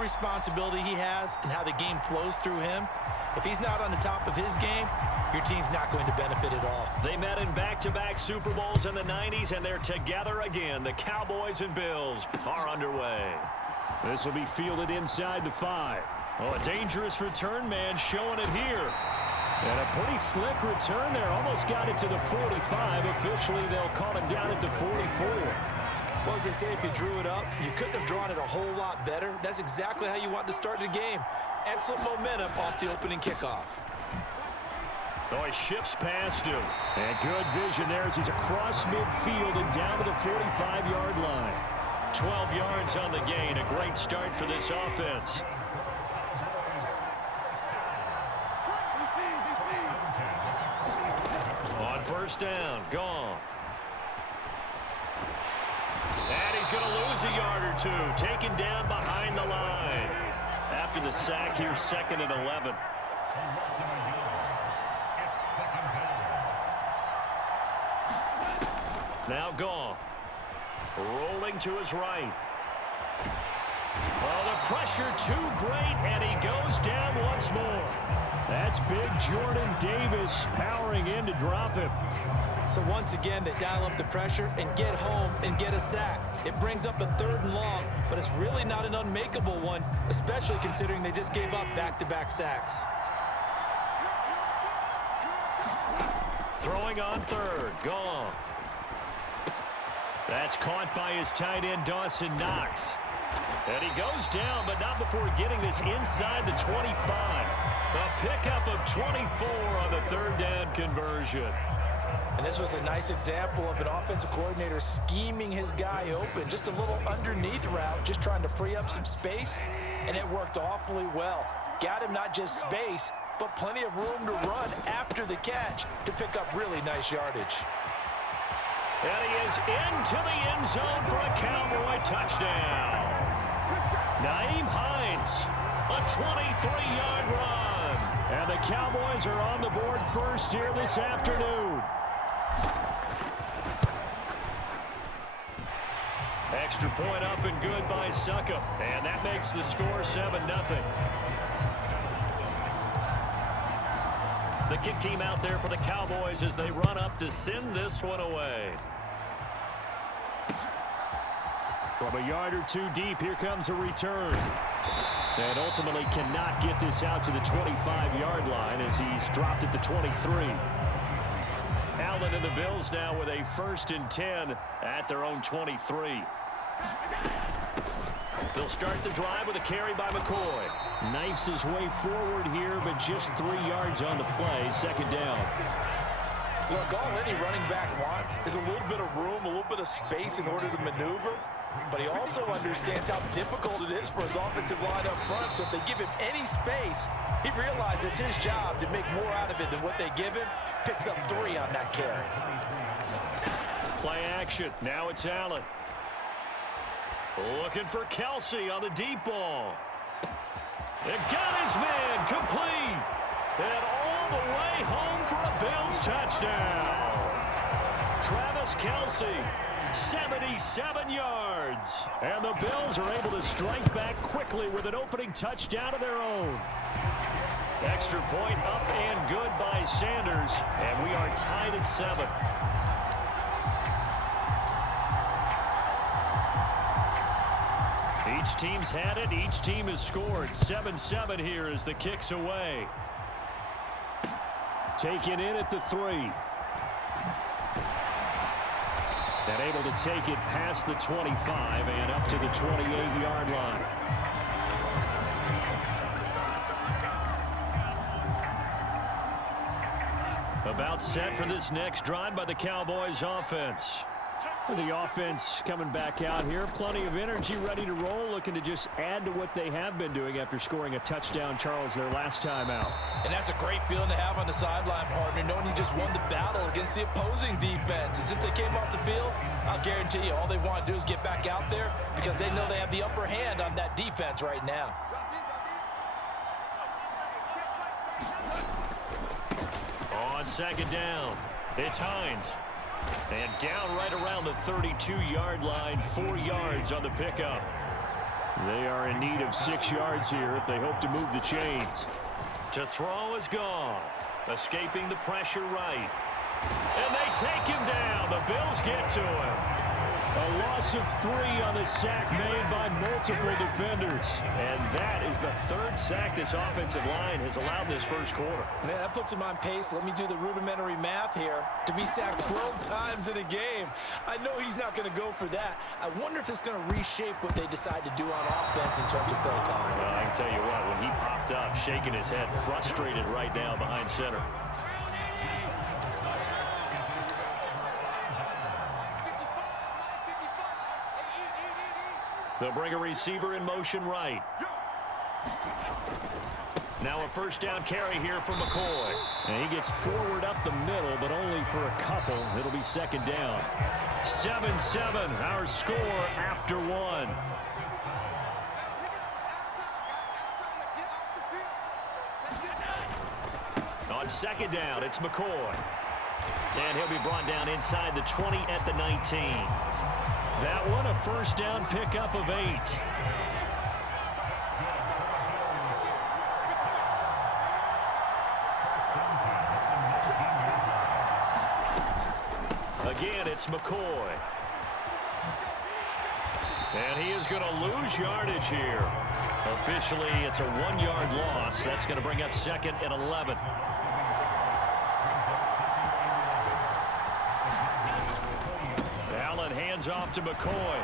responsibility he has and how the game flows through him, if he's not on the top of his game, your team's not going to benefit at all. They met in back-to-back Super Bowls in the 90s, and they're together again. The Cowboys and Bills are underway. This will be fielded inside the 5. Oh, a dangerous return man showing it here. And a pretty slick return there. Almost got it to the 45. Officially, they'll call him down at the 44. Well, as they say, if you drew it up, you couldn't have drawn it a whole lot better. That's exactly how you want to start the game. Excellent momentum off the opening kickoff. Oh, he shifts past him. And good vision there as he's across midfield and down to the 45-yard line. 12 yards on the gain. A great start for this offense. On first down, Goff. And he's going to lose a yard or two. Taken down behind the line. After the sack here, 2nd and 11. Now Goff. Rolling to his right. Oh, the pressure too great, and he goes down once more. That's big Jordan Davis powering in to drop him. So once again, they dial up the pressure and get home and get a sack. It brings up a 3rd and long, but it's really not an unmakeable one, especially considering they just gave up back-to-back sacks. Throwing on 3rd, Goff. That's caught by his tight end, Dawson Knox. And he goes down, but not before getting this inside the 25. A pickup of 24 on the 3rd down conversion. And this was a nice example of an offensive coordinator scheming his guy open. Just a little underneath route, just trying to free up some space, and it worked awfully well. Got him not just space, but plenty of room to run after the catch to pick up really nice yardage. And he is into the end zone for a Cowboy touchdown. Nyheim Hines, a 23-yard run. And the Cowboys are on the board first here this afternoon. Extra point up and good by Succop. And that makes the score 7-0. The kick team out there for the Cowboys as they run up to send this one away. From a yard or two deep, here comes a return. And ultimately cannot get this out to the 25-yard line as he's dropped at the 23. Allen and the Bills now with a 1st and 10 at their own 23. They'll start the drive with a carry by McCoy. Knifes his way forward here, but just 3 yards on the play. 2nd down. Look, all any running back wants is a little bit of room, a little bit of space in order to maneuver. But he also understands how difficult it is for his offensive line up front. So if they give him any space, he realizes his job to make more out of it than what they give him. Picks up 3 on that carry. Play action. Now it's Allen. Looking for Kelsey on the deep ball. And got his man complete. And all the way home for a Bills touchdown. Travis Kelsey, 77 yards. And the Bills are able to strike back quickly with an opening touchdown of their own. Extra point up and good by Sanders. And we are tied at 7. Each team's had it. Each team has scored. 7-7 here as the kick's away. Taken in at the 3. And able to take it past the 25 and up to the 28-yard line. About set for this next drive by the Cowboys offense. The offense coming back out here. Plenty of energy, ready to roll, looking to just add to what they have been doing after scoring a touchdown, Charles, their last time out. And that's a great feeling to have on the sideline, partner, knowing you just won the battle against the opposing defense. And since they came off the field, I'll guarantee you all they want to do is get back out there because they know they have the upper hand on that defense right now. On 2nd down, it's Hines. And down right around the 32-yard line, 4 yards on the pickup. They are in need of 6 yards here if they hope to move the chains. To throw is Goff, escaping the pressure right. And they take him down. The Bills get to him. A loss of 3 on the sack made by multiple defenders. And that is the 3rd sack this offensive line has allowed this first quarter. Man, that puts him on pace. Let me do the rudimentary math here. To be sacked 12 times in a game, I know he's not going to go for that. I wonder if it's going to reshape what they decide to do on offense in terms of play calling. Well, I can tell you what, when he popped up, shaking his head, frustrated right now behind center. They'll bring a receiver in motion right. Now a first down carry here for McCoy. And he gets forward up the middle, but only for a couple. It'll be 2nd down. 7-7, our score after 1. On 2nd down, it's McCoy. And he'll be brought down inside the 20 at the 19. That one a first down pickup of 8. Again, it's McCoy. And he is going to lose yardage here. Officially, it's a 1-yard loss. That's going to bring up 2nd and 11. Hands off to McCoy.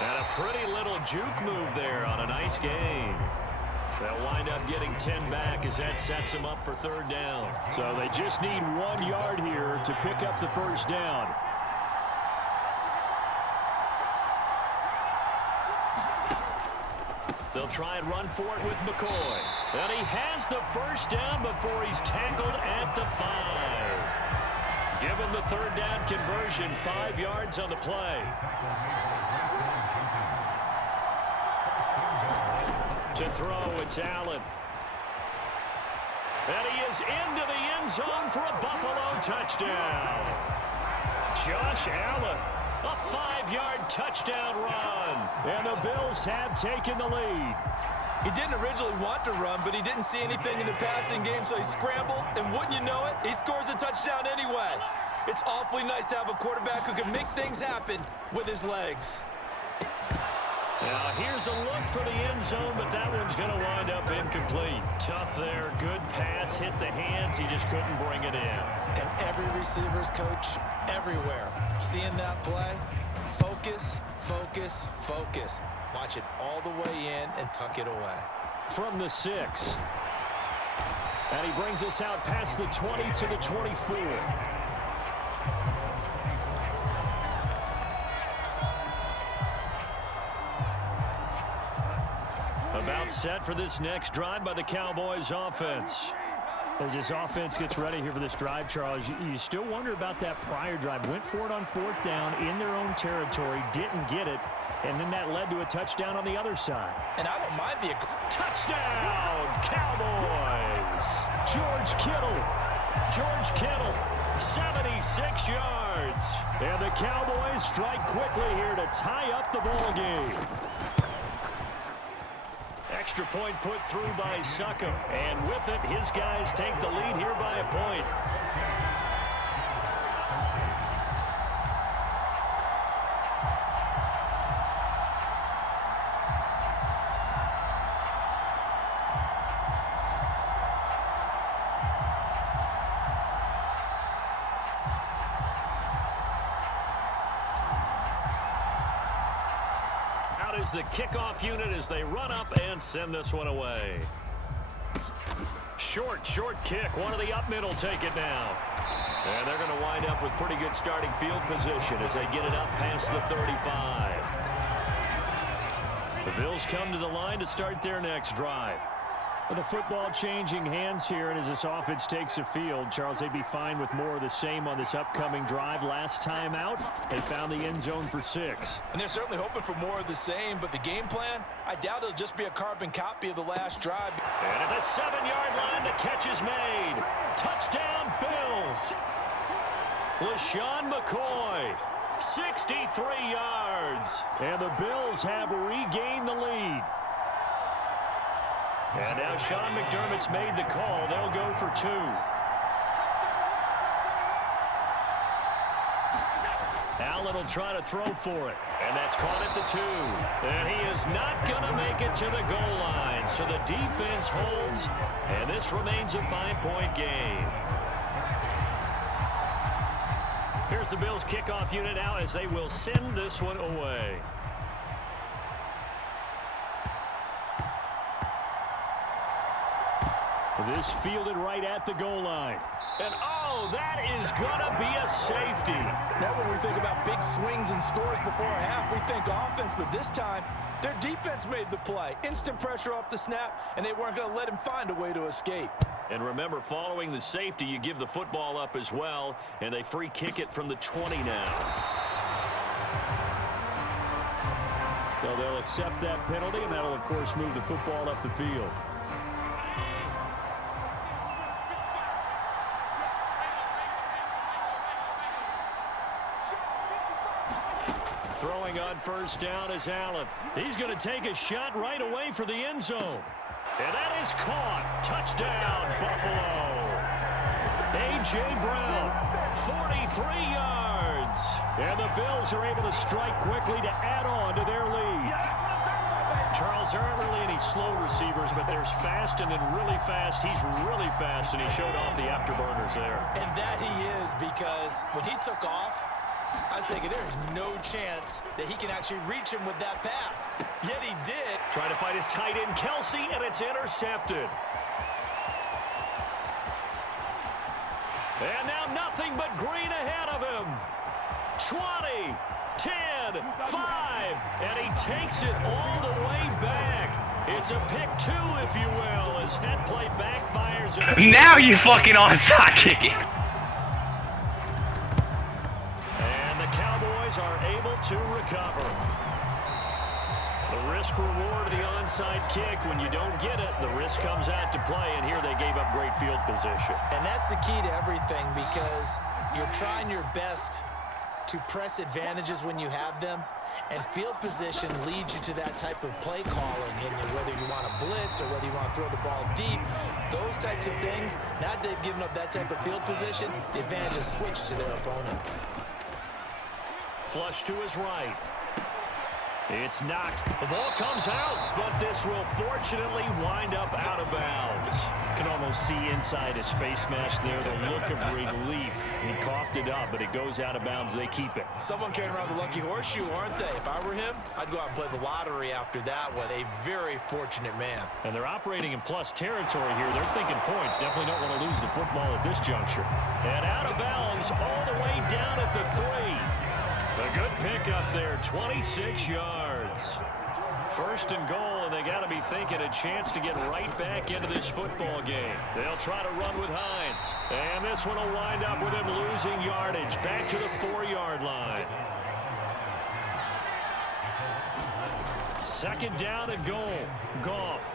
And a pretty little juke move there on a nice game. They'll wind up getting 10 back as that sets them up for 3rd down. So they just need 1 yard here to pick up the first down. They'll try and run for it with McCoy. And he has the first down before he's tackled at the 5. Given the 3rd down conversion, 5 yards on the play. To throw, it's Allen. And he is into the end zone for a Buffalo touchdown. Josh Allen, a 5-yard touchdown run. And the Bills have taken the lead. He didn't originally want to run, but he didn't see anything in the passing game, so he scrambled, and wouldn't you know it, he scores a touchdown anyway. It's awfully nice to have a quarterback who can make things happen with his legs. Now here's a look for the end zone, but that one's going to wind up incomplete. Tough there, good pass, hit the hands, he just couldn't bring it in. And every receiver's coach everywhere, seeing that play, focus, focus, focus. Watch it all the way in and tuck it away. From the 6. And he brings us out past the 20 to the 24. About set for this next drive by the Cowboys offense. As this offense gets ready here for this drive, Charles, you still wonder about that prior drive. Went for it on 4th down in their own territory, didn't get it. And then that led to a touchdown on the other side. And I don't mind the touchdown, Cowboys. George Kittle, 76 yards. And the Cowboys strike quickly here to tie up the ball game. Extra point put through by Suckum. And with it, his guys take the lead here by a point. Is the kickoff unit as they run up and send this one away. Short kick. One of the up middle take it now. And they're going to wind up with pretty good starting field position as they get it up past the 35. The Bills come to the line to start their next drive. With the football changing hands here, and as this offense takes the field, Charles, they'd be fine with more of the same on this upcoming drive. Last time out, they found the end zone for 6. And they're certainly hoping for more of the same, but the game plan, I doubt it'll just be a carbon copy of the last drive. And at the 7-yard line, the catch is made. Touchdown, Bills. LaShawn McCoy, 63 yards. And the Bills have regained the lead. And now Sean McDermott's made the call. They'll go for 2. Allen will try to throw for it. And that's caught at the 2. And he is not going to make it to the goal line. So the defense holds, and this remains a 5-point game. Here's the Bills kickoff unit now as they will send this one away. This fielded right at the goal line. And, oh, that is going to be a safety. Now when we think about big swings and scores before a half, we think offense, but this time, their defense made the play. Instant pressure off the snap, and they weren't going to let him find a way to escape. And remember, following the safety, you give the football up as well, and they free kick it from the 20 now. So they'll accept that penalty, and that'll, of course, move the football up the field. Throwing on first down is Allen. He's going to take a shot right away for the end zone. And that is caught. Touchdown, Buffalo. A.J. Brown, 43 yards. And the Bills are able to strike quickly to add on to their lead. Charles, there aren't really any slow receivers, but there's fast and then really fast. He's really fast, and he showed off the afterburners there. And that he is, because when he took off, I was thinking there's no chance that he can actually reach him with that pass. Yet he did. Trying to fight his tight end, Kelsey, and it's intercepted. And now nothing but green ahead of him. 20, 10, 5, and he takes it all the way back. It's a pick 2, if you will, as head play backfires. Now you fucking onside kicking. Are able to recover. The risk reward of the onside kick. When you don't get it, the risk comes out to play, and here they gave up great field position. And that's the key to everything, because you're trying your best to press advantages when you have them, and field position leads you to that type of play calling, and whether you want to blitz or whether you want to throw the ball deep, those types of things. Now that they've given up that type of field position, the advantage is switched to their opponent. Flush to his right. It's knocked. The ball comes out, but this will fortunately wind up out of bounds. You can almost see inside his face mask there the look of relief. He coughed it up, but it goes out of bounds. They keep it. Someone carrying around the lucky horseshoe, aren't they? If I were him, I'd go out and play the lottery after that one. A very fortunate man. And they're operating in plus territory here. They're thinking points. Definitely don't want to lose the football at this juncture. And out of bounds all the way down at the 3. A good pickup there, 26 yards. First and goal, and they got to be thinking a chance to get right back into this football game. They'll try to run with Hines. And this one will wind up with him losing yardage back to the 4-yard line. Second down and goal. Goff.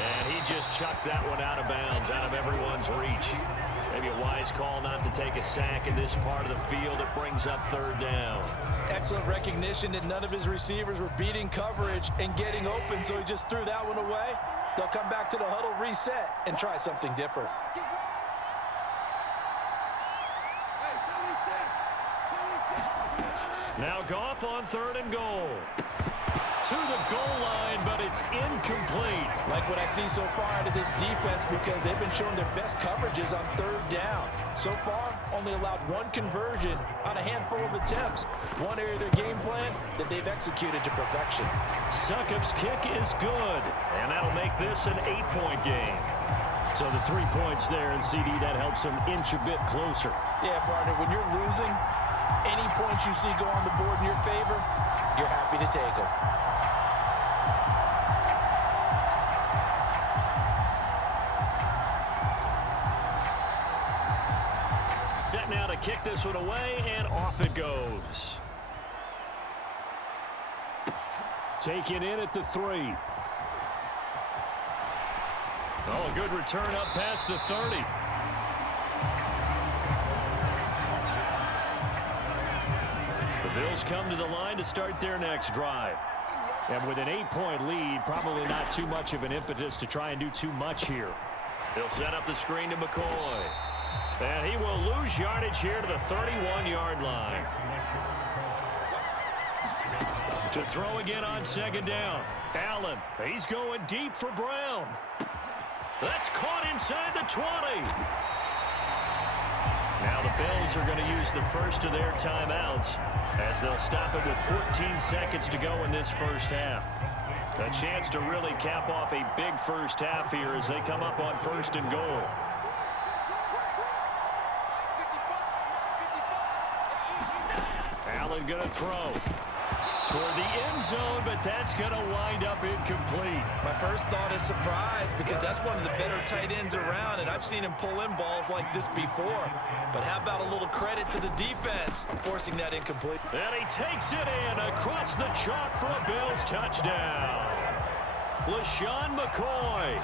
And he just chucked that one out of bounds, out of everyone's reach. Maybe a wise call not to take a sack in this part of the field. It brings up third down. Excellent recognition that none of his receivers were beating coverage and getting open, so he just threw that one away. They'll come back to the huddle, reset, and try something different. Now Goff on third and goal. To the goal line, but it's incomplete. Like what I see so far out of this defense, because they've been showing their best coverages on third down. So far, only allowed one conversion on a handful of attempts. One area of their game plan that they've executed to perfection. Succop's kick is good, and that'll make this an 8-point game. So the 3 points there, and CD, that helps them inch a bit closer. Yeah, partner, when you're losing, any points you see go on the board in your favor, you're happy to take them. Set now to kick this one away, and off it goes. Taken in at the 3. Oh, a good return up past the 30. The Bills come to the line to start their next drive. And with an 8-point lead, probably not too much of an impetus to try and do too much here. He'll set up the screen to McCoy. And he will lose yardage here to the 31-yard line. To throw again on second down. Allen, he's going deep for Brown. That's caught inside the 20. Now the Bills are going to use the first of their timeouts as they'll stop it with 14 seconds to go in this first half. A chance to really cap off a big first half here as they come up on 1st and goal. Allen going to throw toward the end zone, but that's going to wind up incomplete. My first thought is surprise because that's one of the better tight ends around, and I've seen him pull in balls like this before. But how about a little credit to the defense forcing that incomplete? And he takes it in across the chalk for a Bills touchdown. LaShawn McCoy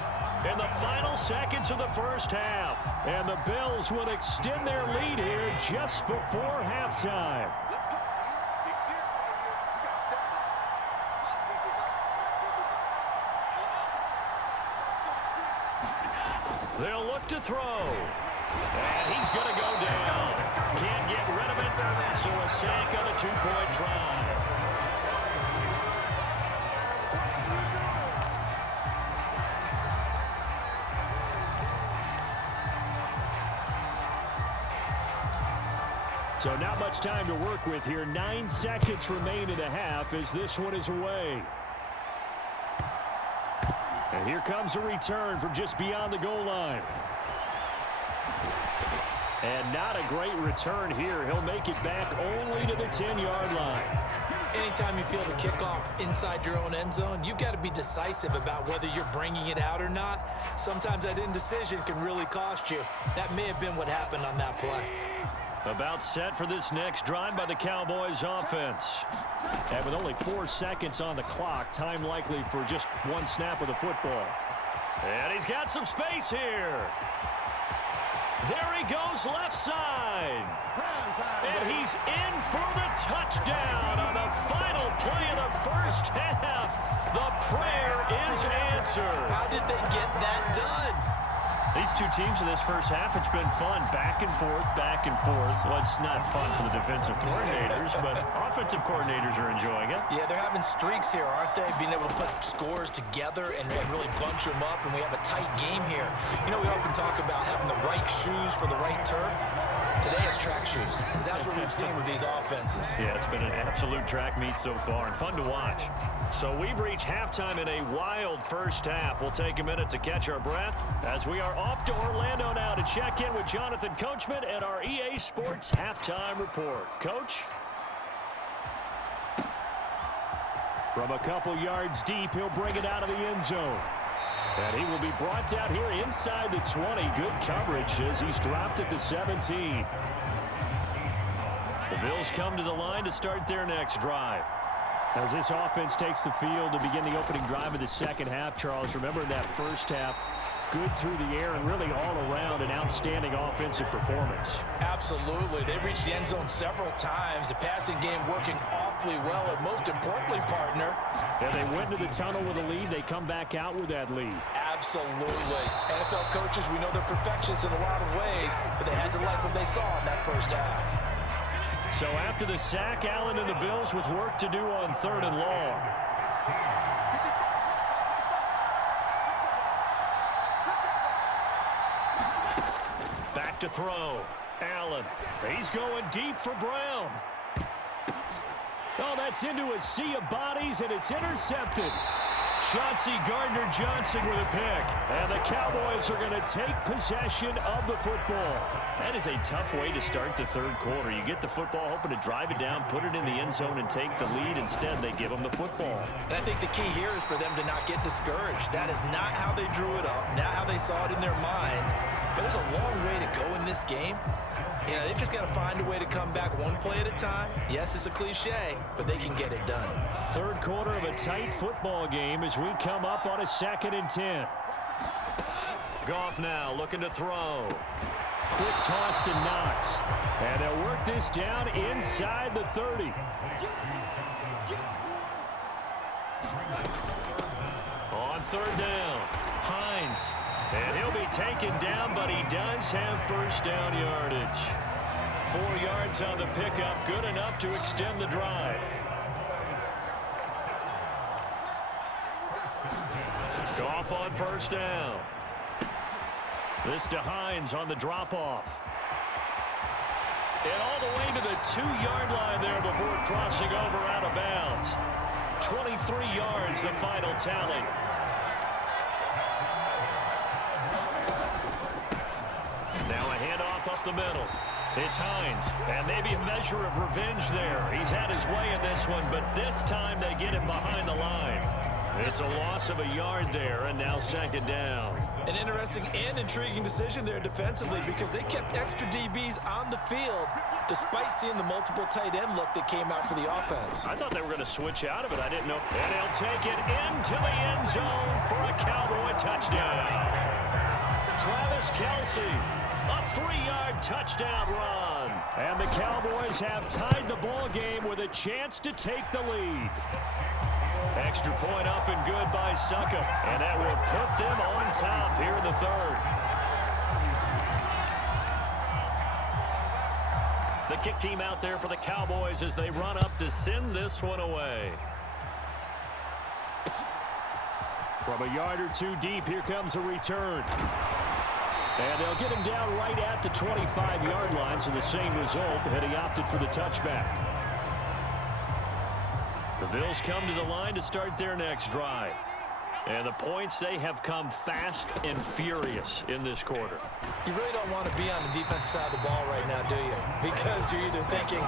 in the final seconds of the first half. And the Bills will extend their lead here just before halftime. They'll look to throw. And he's going to go down. Can't get rid of it. So a sack on a 2-point try. So not much time to work with here. 9 seconds remain in the half as this one is away. And here comes a return from just beyond the goal line. And not a great return here. He'll make it back only to the 10-yard line. Anytime you feel the kickoff inside your own end zone, you've got to be decisive about whether you're bringing it out or not. Sometimes that indecision can really cost you. That may have been what happened on that play. About set for this next drive by the Cowboys offense. And with only 4 seconds on the clock, time likely for just one snap of the football. And he's got some space here. There he goes left side. And he's in for the touchdown on the final play of the first half. The prayer is answered. How did they get that done? These two teams in this first half, it's been fun. Back and forth, back and forth. Well, it's not fun for the defensive coordinators, but offensive coordinators are enjoying it. Yeah, they're having streaks here, aren't they? Being able to put scores together and really bunch them up, and we have a tight game here. You know, we often talk about having the right shoes for the right turf. Today it's track shoes. That's what we've seen with these offenses. Yeah, it's been an absolute track meet so far and fun to watch. So we've reached halftime in a wild first half. We'll take a minute to catch our breath as we are off to Orlando now to check in with Jonathan Coachman and our EA Sports Halftime Report. Coach? From a couple yards deep, he'll bring it out of the end zone. And he will be brought down here inside the 20. Good coverage as he's dropped at the 17. The Bills come to the line to start their next drive. As this offense takes the field to begin the opening drive of the second half, Charles, remember in that first half, good through the air and really all around an outstanding offensive performance. Absolutely. They reached the end zone several times. The passing game working awfully well, and most importantly, partner. And they went to the tunnel with a lead. They come back out with that lead. Absolutely. NFL coaches, we know they're perfectionists in a lot of ways, but they had to like what they saw in that first half. So after the sack, Allen and the Bills with work to do on 3rd and long. Back to throw. Allen. He's going deep for Brown. Oh, that's into a sea of bodies, and it's intercepted. Chauncey Gardner-Johnson with a pick. And the Cowboys are going to take possession of the football. That is a tough way to start the third quarter. You get the football, hoping to drive it down, put it in the end zone, and take the lead. Instead, they give them the football. And I think the key here is for them to not get discouraged. That is not how they drew it up, not how they saw it in their minds. But there's a long way to go in this game. You know, they've just got to find a way to come back one play at a time. Yes, it's a cliche, but they can get it done. Third quarter of a tight football game as we come up on a 2nd and 10. Goff now looking to throw. Quick toss to Knox. And they'll work this down inside the 30. On third down, Hines. And he'll be taken down, but he does have first down yardage. 4 yards on the pickup, good enough to extend the drive. Goff on first down. This to Hines on the drop-off. And all the way to the 2-yard line there before crossing over out of bounds. 23 yards, the final tally. Now a handoff up the middle. It's Hines, and maybe a measure of revenge there. He's had his way in this one, but this time they get him behind the line. It's a loss of a yard there, and now second down. An interesting and intriguing decision there defensively because they kept extra DBs on the field despite seeing the multiple tight end look that came out for the offense. I thought they were going to switch out of it. I didn't know. And he'll take it into the end zone for a Cowboy touchdown. Travis Kelce, a 3-yard touchdown run. And the Cowboys have tied the ball game with a chance to take the lead. Extra point up and good by Succop. And that will put them on top here in the third. The kick team out there for the Cowboys as they run up to send this one away. From a yard or two deep, here comes a return. And they'll get him down right at the 25-yard line, so the same result, and he opted for the touchback. The Bills come to the line to start their next drive. And the points, they have come fast and furious in this quarter. You really don't want to be on the defensive side of the ball right now, do you? Because you're either thinking,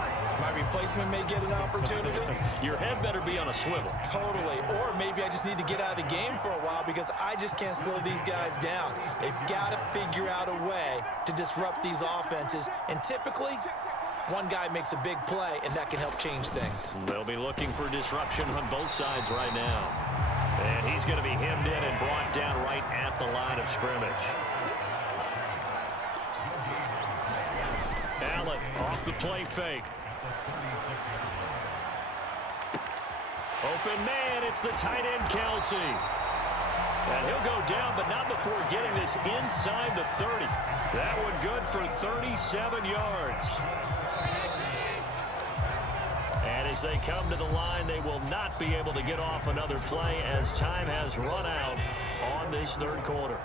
my replacement may get an opportunity. Your head better be on a swivel. Totally. Or maybe I just need to get out of the game for a while because I just can't slow these guys down. They've got to figure out a way to disrupt these offenses. And typically, one guy makes a big play, and that can help change things. They'll be looking for disruption on both sides right now. And he's going to be hemmed in and brought down right at the line of scrimmage. Allen off the play fake. Open man, it's the tight end Kelce. And he'll go down, but not before getting this inside the 30. That one good for 37 yards. And as they come to the line, they will not be able to get off another play as time has run out on this third quarter.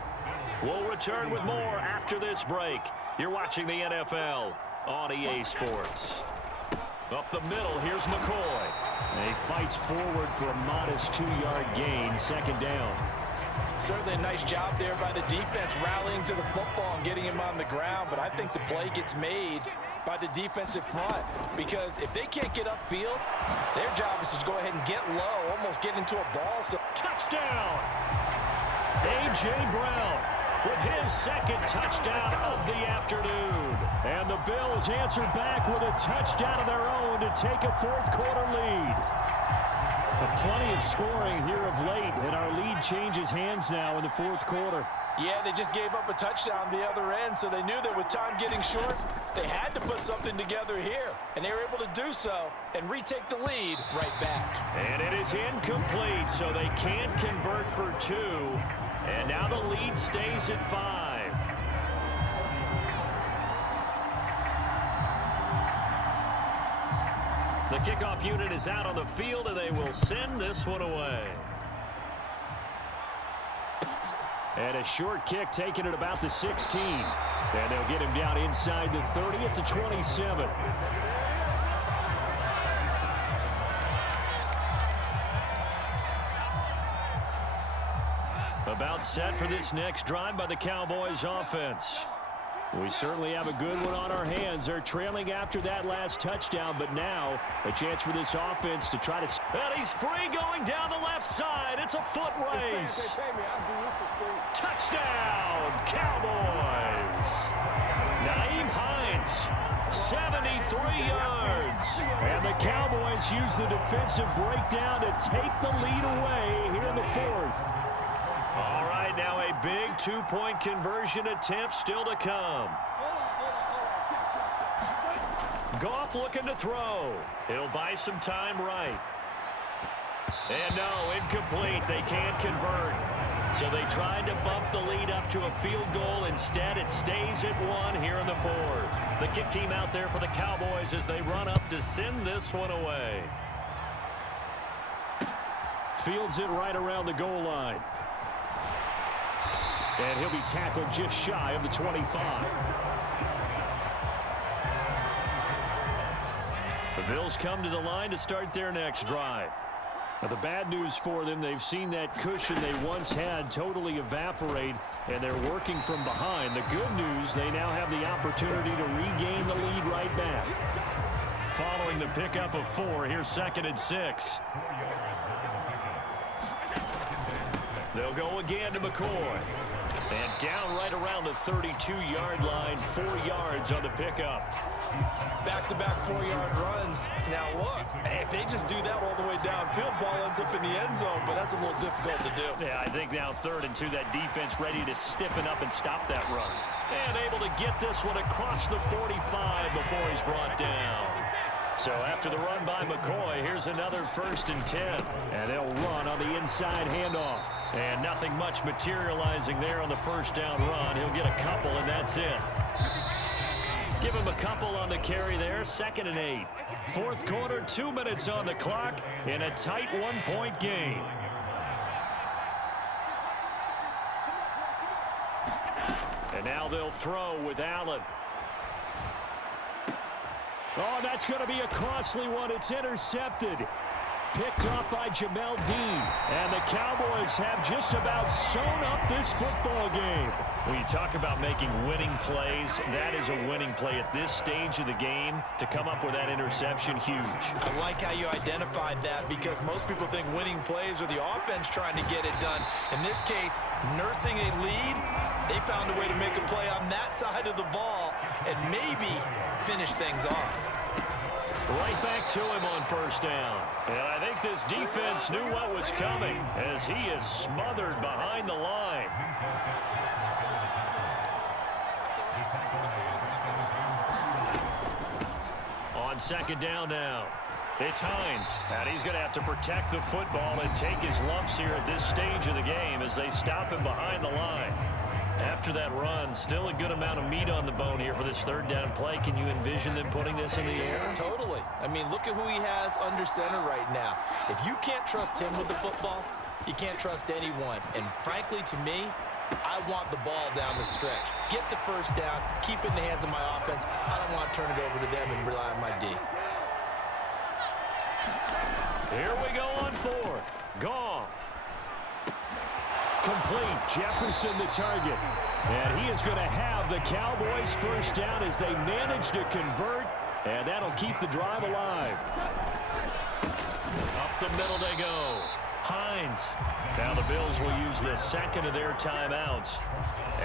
We'll return with more after this break. You're watching the NFL on EA Sports. Up the middle, here's McCoy. And he fights forward for a modest 2-yard gain, second down. Certainly a nice job there by the defense rallying to the football and getting him on the ground, but I think the play gets made by the defensive front because if they can't get upfield, their job is to go ahead and get low, almost get into a ball. So touchdown! A.J. Brown with his second touchdown of the afternoon. And the Bills answer back with a touchdown of their own to take a fourth-quarter lead. Plenty of scoring here of late, and our lead changes hands now in the fourth quarter. Yeah, they just gave up a touchdown the other end, so they knew that with time getting short, they had to put something together here, and they were able to do so and retake the lead right back. And it is incomplete, so they can't convert for 2, and now the lead stays at 5. The kickoff unit is out on the field, and they will send this one away. And a short kick taken at about the 16. And they'll get him down inside the 30 at the 27. About set for this next drive by the Cowboys offense. We certainly have a good one on our hands. They're trailing after that last touchdown, but now a chance for this offense to try to... And he's free going down the left side. It's a foot race. Touchdown, Cowboys. Nyheim Hines, 73 yards. And the Cowboys use the defensive breakdown to take the lead away here in the fourth. All right, now a big 2-point conversion attempt still to come. Goff looking to throw. He'll buy some time right. And no, incomplete. They can't convert. So they tried to bump the lead up to a field goal. Instead, it stays at 1 here in the fourth. The kick team out there for the Cowboys as they run up to send this one away. Fields it right around the goal line. And he'll be tackled just shy of the 25. The Bills come to the line to start their next drive. Now, the bad news for them, they've seen that cushion they once had totally evaporate, and they're working from behind. The good news, they now have the opportunity to regain the lead right back. Following the pickup of 4, here's 2nd and 6. They'll go again to McCoy. And down right around the 32-yard line, 4 yards on the pickup. Back-to-back 4-yard runs. Now look, if they just do that all the way downfield, ball ends up in the end zone, but that's a little difficult to do. Yeah, I think now 3rd and 2, that defense ready to stiffen up and stop that run. And able to get this one across the 45 before he's brought down. So after the run by McCoy, here's another 1st and 10. And they'll run on the inside handoff. And nothing much materializing there on the 1st down run. He'll get a couple, and that's it. Give him a couple on the carry there. 2nd and 8. 4th quarter, 2 minutes on the clock in a tight 1-point game. And now they'll throw with Allen. Oh, that's going to be a costly one. It's intercepted. Picked off by Jamel Dean. And the Cowboys have just about sewn up this football game. When you talk about making winning plays, that is a winning play at this stage of the game. To come up with that interception, huge. I like how you identified that because most people think winning plays are the offense trying to get it done. In this case, nursing a lead, they found a way to make a play on that side of the ball and maybe finish things off. Right back to him on 1st down. And I think this defense knew what was coming as he is smothered behind the line. On 2nd down now, it's Hines. And he's going to have to protect the football and take his lumps here at this stage of the game as they stop him behind the line. After that run, still a good amount of meat on the bone here for this 3rd down play. Can you envision them putting this in the air? Totally. I mean, look at who he has under center right now. If you can't trust him with the football, you can't trust anyone. And frankly, to me, I want the ball down the stretch. Get the 1st down, keep it in the hands of my offense. I don't want to turn it over to them and rely on my D. Here we go on 4th. Goff. Complete. Jefferson the target. And he is going to have the Cowboys 1st down as they manage to convert. And that'll keep the drive alive. Up the middle they go. Hines. Now the Bills will use the 2nd of their timeouts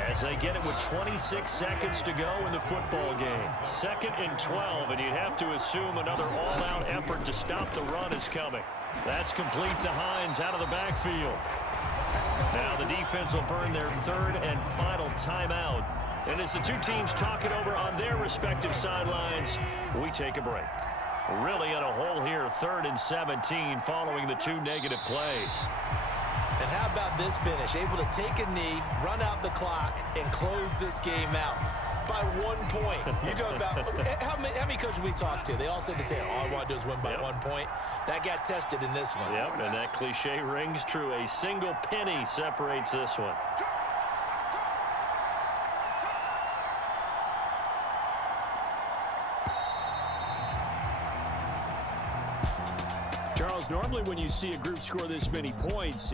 as they get it with 26 seconds to go in the football game. 2nd and 12, and you'd have to assume another all-out effort to stop the run is coming. That's complete to Hines out of the backfield. Now the defense will burn their 3rd and final timeout. And as the two teams talk it over on their respective sidelines, we take a break. Really in a hole here, 3rd and 17 following the 2 negative plays. And how about this finish? Able to take a knee, run out the clock, and close this game out by 1 point. You talk about how many coaches we talked to? They all said the same. All I want to do is win by 1 point. That got tested in this one. Yep, and that cliche rings true. A single penny separates this one. Charles, normally when you see a group score this many points,